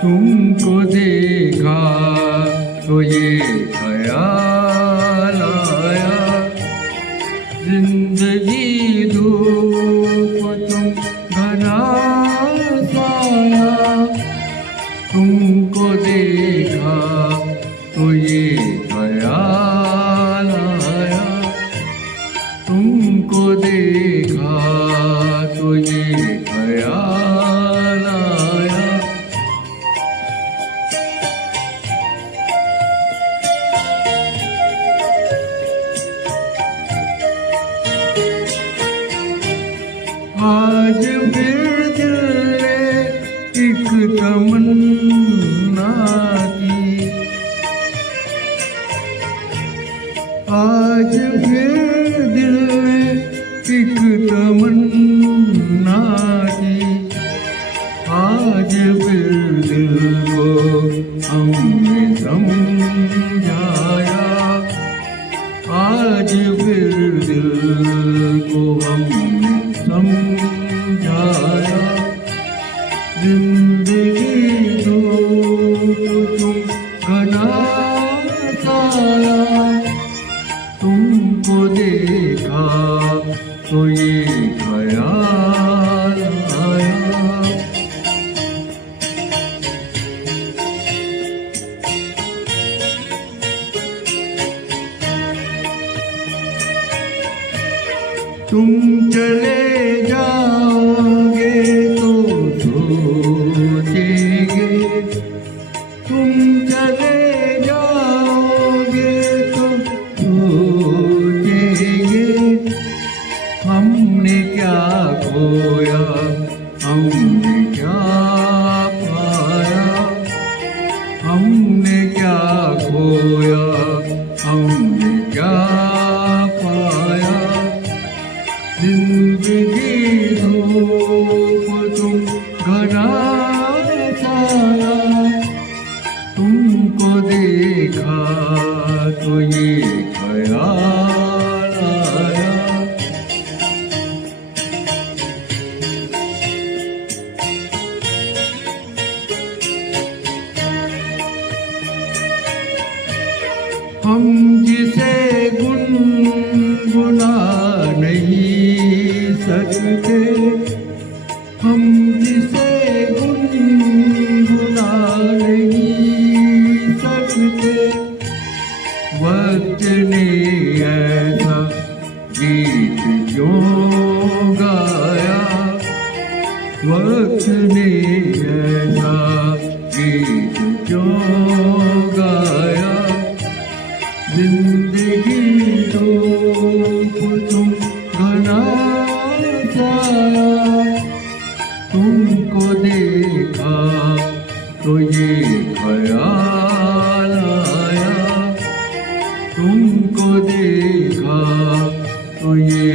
तुमको देखा तो ये ख्याल आया, जिंदगी धूप तुम घना साया। तुमको देखा तो ये ख्याल आया, तुमको देखा तो ये ख्याल आया। आज फिर दिल ने एक तमन्ना की, आज फिर दिल ने एक तमन्ना की। आज फिर दिल को हमने समझाया, आज फिर दिल को हमने समझाया। जिंदगी दो तुम घना साया, तुमको देखा तो ये ख्याल आया। तुम चले जाओगे तो सोचेंगे, तुम चले जाओगे तो सोचेंगे। हमने क्या खोया, हमने क्या पाया, हमने क्या खोया, हमने क्या पाया। जिंदगी धूप तुम घना साया, तुमको देखा तो ये ख्याल आया। हम जिसे गुनगुना नहीं सकते, हम जिसे गुनगुना नहीं सकते। वक्त ने ऐसा गीत क्यों गाया, वक्त ने ऐसा गीत क्यों गाया। जिंदगी धूप तुम घना साया, तुमको देखा तो ये ख्याल आया, तुमको देखा तो ये